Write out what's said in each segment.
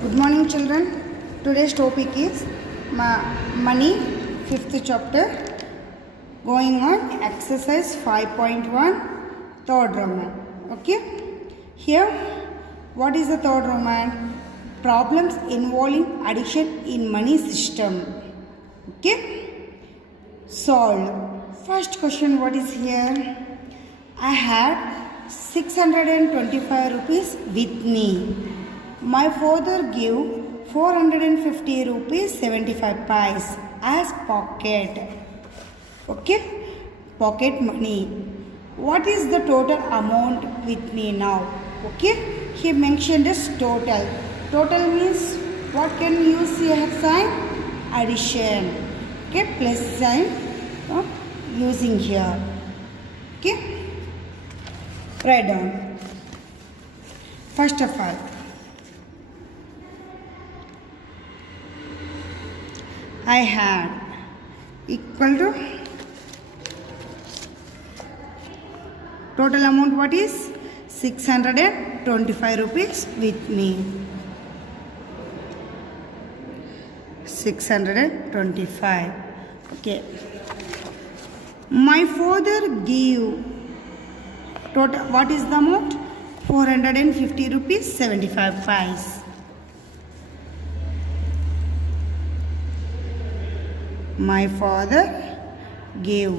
Good morning, children. Today's topic is money, 5th chapter, going on exercise 5.1, third Roman. Okay, here, what is the third Roman? Problems involving addition in money system. Okay, solve. First question, what is here? I had 625 rupees with me. My father gave 450 rupees 75 pice as pocket. Okay, pocket money. What is the total amount with me now? Okay, he mentioned as total. Total means what can you use here sign? Addition. Okay, plus sign using here. Okay, write down. First of all, I had equal to total amount, what is 625 rupees with me. 625. Okay. My father gave total, what is the amount? 450 rupees 75 pice. My father gave,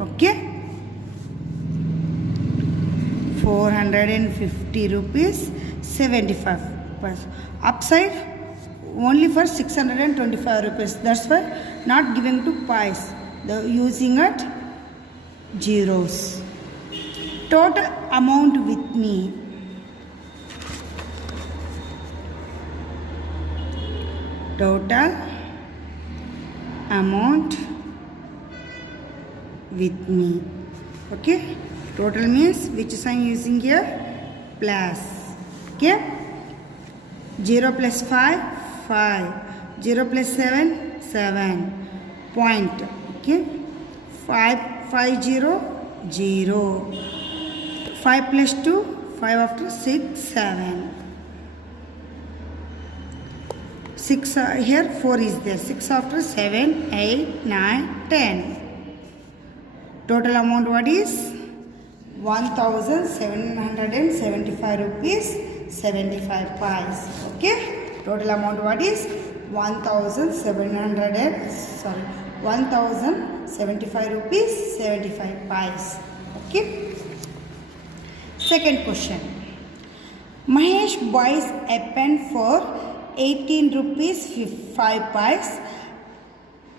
okay, 450 rupees 75 pice. Upside only for 625 rupees. That's why not giving to pice. The using at zeros. Total amount with me. Total amount with me. Okay, total means which sign using here? Plus. Okay, 0 plus 5 5, 0 plus 7 7, point. Okay, 5 0 0, 5 plus 2 5 after 6 7, 6 here 4 is there, 6 after 7 8 9 10. Total amount what is 1775 rupees 75 pice. Okay, total amount what is 1075 rupees 75 pice. Okay, second question. Mahesh buys a pen for 18 rupees 5 pice,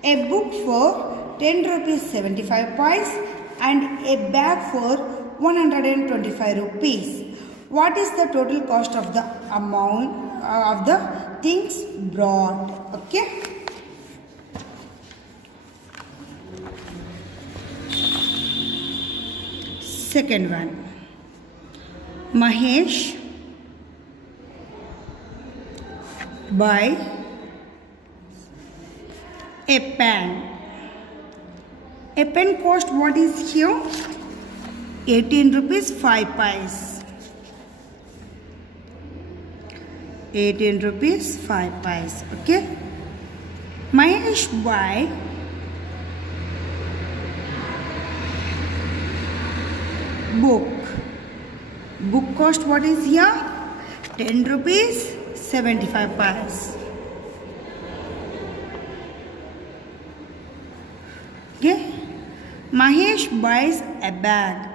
a book for 10 rupees 75 pice, and a bag for 125 rupees. What is the total cost of the amount of the things brought? Okay, second one. Mahesh buy a pen. A pen cost what is here? 18 rupees 5 pice. 18 rupees 5 pice. Okay, Mahesh buy book. Book cost what is here? 10 rupees 75 pice. Okay, Mahesh buys a bag.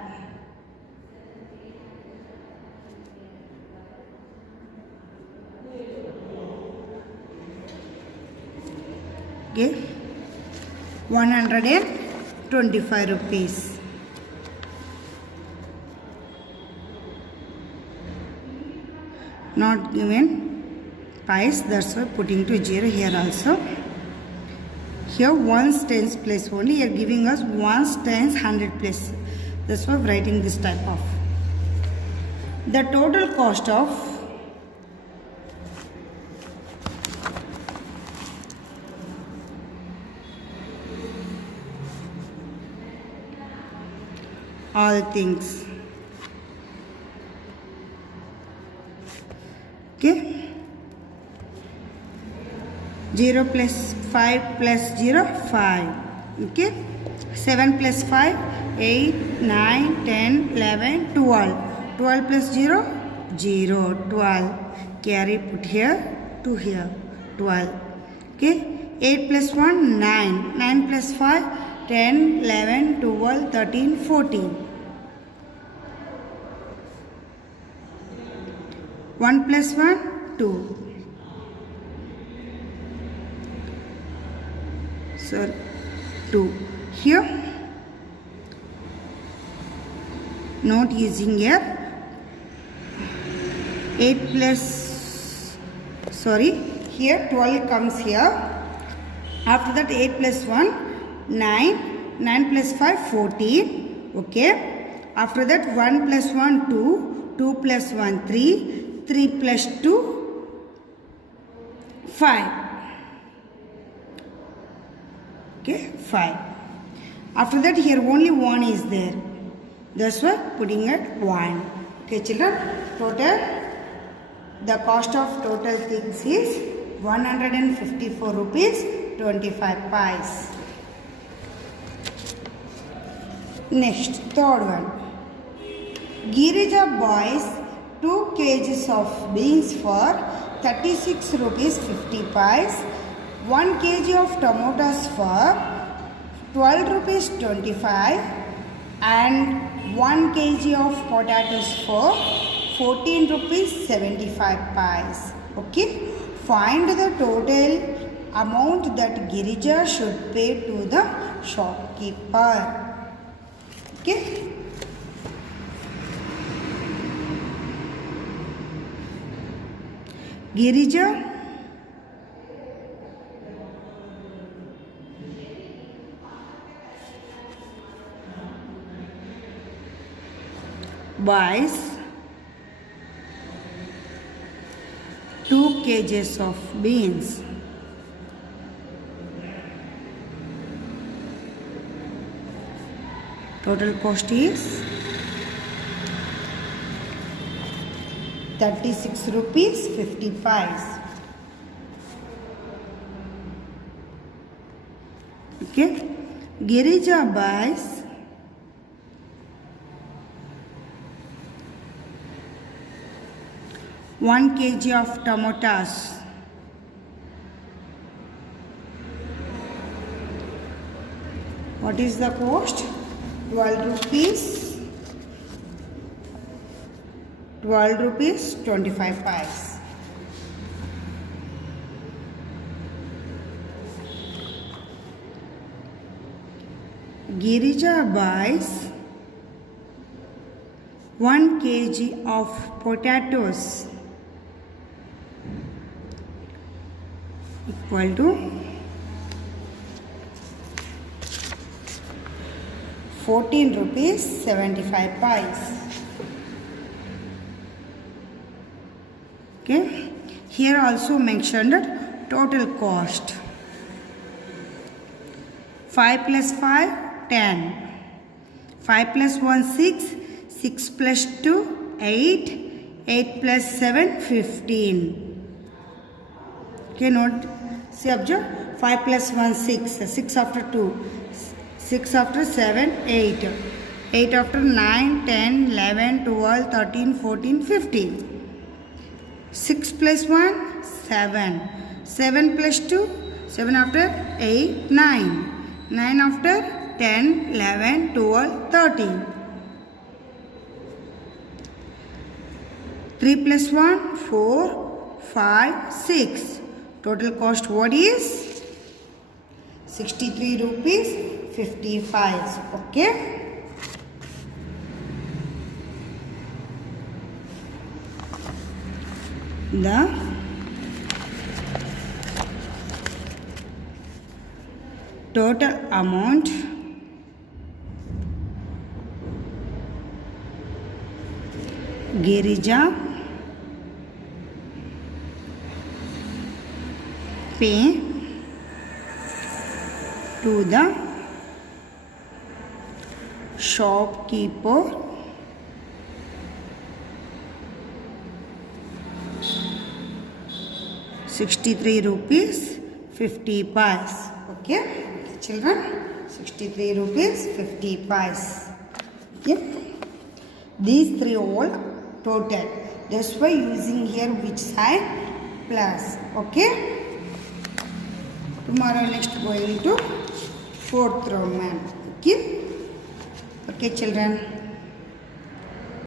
Okay, 125 rupees. Not given pice, that's why putting to 0 here also. Here 1's tens place only, you are giving us 1's tens 100 place. That's why writing this type of. The total cost of all things. Okay, 0 plus 5 plus 0, 5. Okay. 7 plus 5, 8, 9, 10, 11, 12. 12 plus 0, 0, 12. Carry, put here, to here, 12. Okay. 8 plus 1, 9. 9 plus 5, 10, 11, 12, 13, 14. 1 plus 1, 2. So 2. Here, not using here. 8 plus, sorry, here 12 comes here. After that 8 plus 1, 9. 9 plus 5, 14. Okay. After that 1 plus 1, 2. 2 plus 1, 3. 3 plus 2, 5. Okay, 5. After that here only 1 is there. That's why putting it 1. Okay children, total, the cost of total things is 154 rupees 25 pice. Next, third one. Girija buys 2 kgs of beans for 36 rupees 50 pice. 1 kg of tomatoes for 12 rupees 25 and 1 kg of potatoes for 14 rupees 75 pice. Okay. Find the total amount that Girija should pay to the shopkeeper. Okay. Girija buys 2 kgs of beans. Total cost is 36 rupees 50 pice. Okay. Girija buys 1 kg of tomatoes. What is the cost? 12 rupees 25 pice. Girija buys 1 kg of potatoes equal to 14 rupees 75 pice. Okay. Here also mentioned total cost. 5 plus 5, 10. 5 plus 1, 6. 6 plus 2, 8. 8 plus 7, 15. Okay, note, see, observe. 5 plus 1, 6. 6 after 2. 6 after 7, 8. 8 after 9, 10, 11, 12, 13, 14, 15. 6 plus 1, 7. 7 plus 2, 7 after 8, 9. 9 after 10, 11, 12, 13. 3 plus 1, 4, 5, 6. Total cost what is? 63 rupees 55. Okay. The total amount Girija pay to the shopkeeper ₹63 50 pies. Okay, children, 63 rupees 50 pies. Okay, these three all total. That's why using here which sign? Plus. Okay, tomorrow next going to fourth Roman. Okay, okay children.